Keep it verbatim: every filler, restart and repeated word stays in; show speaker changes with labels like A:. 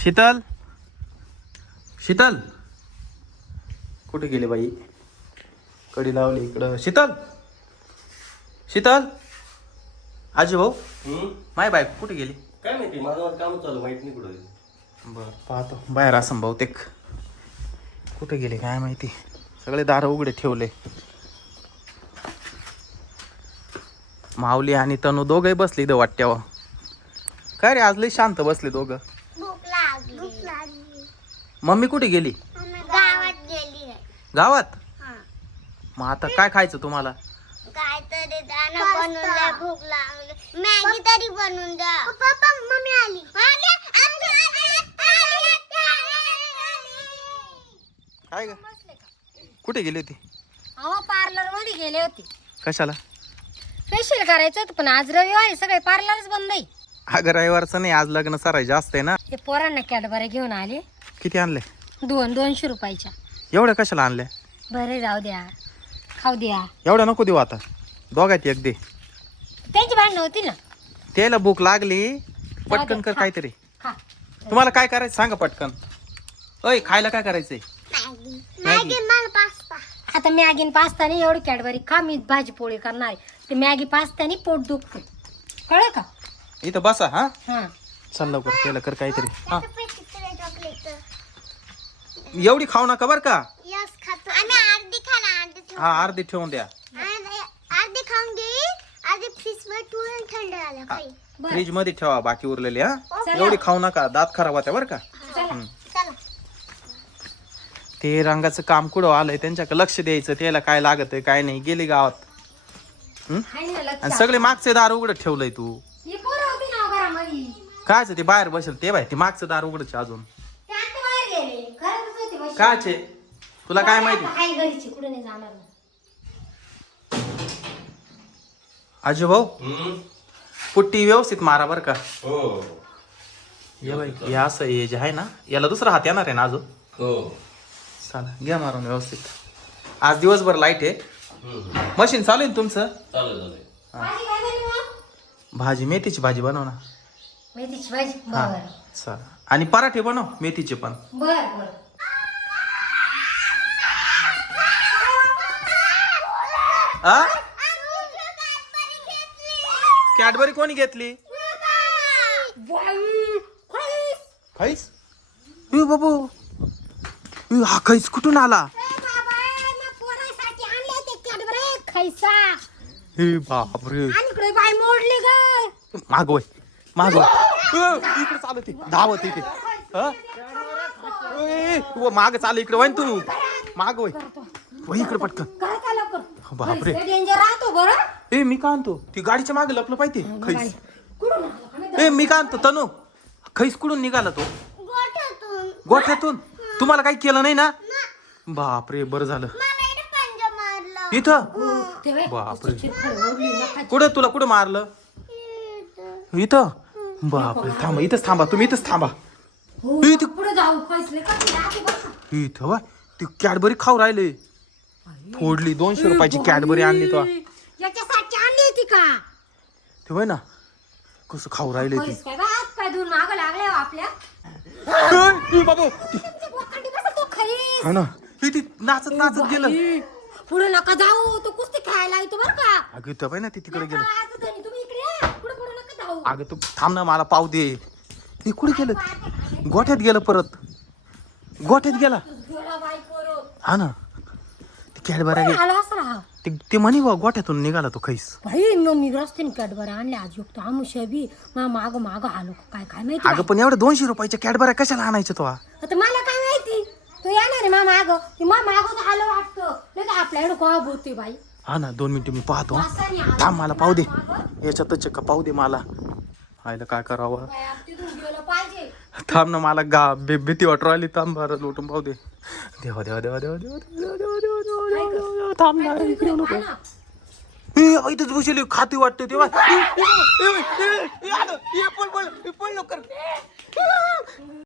A: शीतल शीतल कुठे गेली बाई? कडी लावली इकडं. शीतल शीतल आजी भाऊ माय बायको कुठे गेली
B: काय माहिती, माझं काम चालू माहित नाही कुठं.
A: बर पाहतो बाहेर असं बहुतेक. कुठे गेले काय माहिती, सगळे दार उघडे ठेवले. माऊली आणि तनू दोघे बसले इथं वाट्यावर. काय रे आज लई शांत बसले दोघं.
C: भूक लागली भूक लागली
A: मम्मी कुठे गेली?
C: गावात गेली
A: गावात.
C: हा
A: मग आता काय खायचं तुम्हाला?
C: काय तरी दाना बनवून द्या, भूक लागली. मॅगी तरी बनवून द्या. पप्पा मम्मी आली.
A: काय ग कुठे गेली होती?
D: अहो पार्लर मध्ये गेले होते.
A: कशाला?
D: फेशियल करायचं होतं पण आज रविवार आहे, सगळे पार्लरच बंद आहे.
A: अगं रविवारचं नाही, आज लग्न सराय जास्त आहे ना.
D: ते पोरांना कॅडबऱ्या घेऊन आले.
A: किती आणले?
D: दोन दोनशे रुपयाच्या.
A: एवढ्या कशाला आणल्या?
D: बरे जाऊ द्या, खाऊ द्या.
A: एवढ्या नको देऊ आता, दोघात एक दे.
D: त्यांची भांडणं होती ना.
A: त्याला भूक लागली, पटकन कर
D: खा.
A: काहीतरी.
D: खा.
A: तुम्हाला काय करायचं सांगा पटकन. अय खायला काय करायचंय?
C: मॅगी मॅगी मला पास्ता.
D: आता मॅगी आणि पास्ता नाही, एवढी कॅडबरी खा, मी भाजी पोळी करणार आहे. ते मॅगी पास्तानी पोट दुखतो, कळलं का?
A: इथं बसा. हा
D: हा
A: चल लवकर, त्याला कर काहीतरी. हा
C: चॉकलेट
A: एवढी खाऊ नका बर का.
C: यस खातो आम्ही. अर्धी खाला, अर्धी ठेव.
A: हा अर्धी ठेवून द्या.
C: आणि अर्धी खाऊन घे, अर्धी फ्रीज वर ठेवून थंड झालं काही.
D: बरं.
A: फ्रीज मध्ये ठेवा बाकी उरलेली. हा
D: चला.
A: एवढी खाऊ नका, दात खराब होत्या बर का.
D: चला.
C: चला
A: ते रंगाचं काम कुठं आलंय, त्यांच्याकडे लक्ष द्यायचं. त्याला काय लागत आहे काय नाही. गेली गावात.
D: हाय ना
A: आणि
D: लक्षात.
A: सगळे मागचे दार उघडत ठेवलंय तू.
D: ही पोरं होती ना घरामध्ये.
A: कायच ते बाहेर बसेल ते बाय, ते मागचं दार उघडच अजून.
D: ते आता बाहेर गेले, घरातच होते बशी.
A: काचे तुला काय माहिती?
D: आता हाय घरीची, कुठे नाही जाणार मी.
A: अजय भाऊ पुट्टी व्यवस्थित मारा बर का.
B: हो
A: ये बाई हे असं हे जे आहे ना, याला दुसरा हात येणार आहे ना अजून.
B: हो
A: चला घ्या मारून व्यवस्थित. आज दिवसभर लाईट आहे. मशीन चालू आहे ना तुमचं?
B: चालेल चालेल.
D: भाजी काय झाली मग?
A: भाजी मेथीची भाजी बनव ना.
D: मेथीची भाजी.
A: हा
D: बर
A: चला. आणि पराठे बनव मेथीचे पण.
D: बर बर.
A: आ कॅडबरी कोणी घेतली? खैस ए बाबू ए, हा खैस कुठून आला? हे बापरे.
D: बाय मोडली ग.
A: मागवय मागवय इकडे चालू ती धावत इथे. हं? ए, व माग चालू इकडे वय तू मागवय वय इकडे पटकन.
D: काय काय लवकर.
A: बापरे.
D: डेंजर राहतो बरं.
A: ए मी का आणतो ती गाडीच्या मागे लपलं पाहिजे खैस.
D: कुठून आला? आम्ही
A: ए मी का आणतो तनू. खैस कुठून निघाला तो?
C: गोठ्यातून.
A: गोठ्यातून. तुम्हाला काही केलं नाही ना? बापरे बरं झालं.
C: मला इकडे पंजा मारला.
A: इथं
D: ते बाई,
A: बापरे.
D: चिरफड ओढली नका.
A: कुठं तुला कुठं मारलं? इथं बापरे. थांबा इथंच थांबा, तुम्ही इथंच थांबा.
D: हो,
A: इथं
D: पुढे जाऊ पैसे का ते राहते बघा.
A: इथं वा ती कॅडबरी खाऊ राहिले. फोडली. दोनशे रुपयाची कॅडबरी आणली तो.
D: याच्यासाठी आणली होती का?
A: ते होय ना कसं खाऊ राहिले ती.
D: पैसे काय बा, हात पाय धुवून मागं लागले हो आपल्या.
A: ए, ए, बाबू
D: तुमच्या बोकांडी बसा तो खरीस.
A: हा ना हे ती नाचत नाचत गेलं.
D: पुढे नका जाऊ, तो कुस्ती खेळायला येतो बरं का.
A: अगं इथं पाय ना ती तिकडे गेलं.
D: आज घरी तुम्ही इकडे या. पुढे पुढे नका जाऊ.
A: अगं तू थांब ना मला पाव दे. हे कुठे गेलं? गोठ्यात गेलं परत. गोठ्यात गेला.
D: गेला बाई पोरं.
A: हा ना ते कॅडबऱ्या गे-
D: आला असं राहा.
A: ते ते म्हणे बा गोठ्यातून निघाला तो खैस.
D: भाई मग मी रस्त्याने कॅडबऱ्या आणल्या आज युक्त आमुष्या बी मा माग माग आलो काय काय माहिती
A: अगं पण एवढ्या दोनशे रुपयाच्या कॅडबऱ्या कशाला आणायच्या तो?
D: आता मला काय माहिती तू येणार आहे मा माग ती मा माग आलं वाटतं नाही का आपल्याकडे कोण बोलते बाई.
A: हा ना दोन मिनिटं मी पाहतो. हा.
D: वासाने आलं.
A: थांब मला पाहू दे याच्यातच का पाहू दे मला. आयला काय करावं.
D: बाई, आप तिथून गेलं पाहिजे.
A: थांब ना मला गा भे- भीती वाटू राहिली. थांब बरं लोटून पाहू दे. देवा देवा देवा देवा देवा देवा देवा देवा देवा देवा देवा देवा. थांब ना
D: तू
A: इकडे
D: इकडे
A: नको.
D: पाहा ना.
A: ए, इथंच बसली खाती वाटते तेव्हा. ए, ए, ए, ए, ए, आलं. ए, पळ पळ पळ लवकर.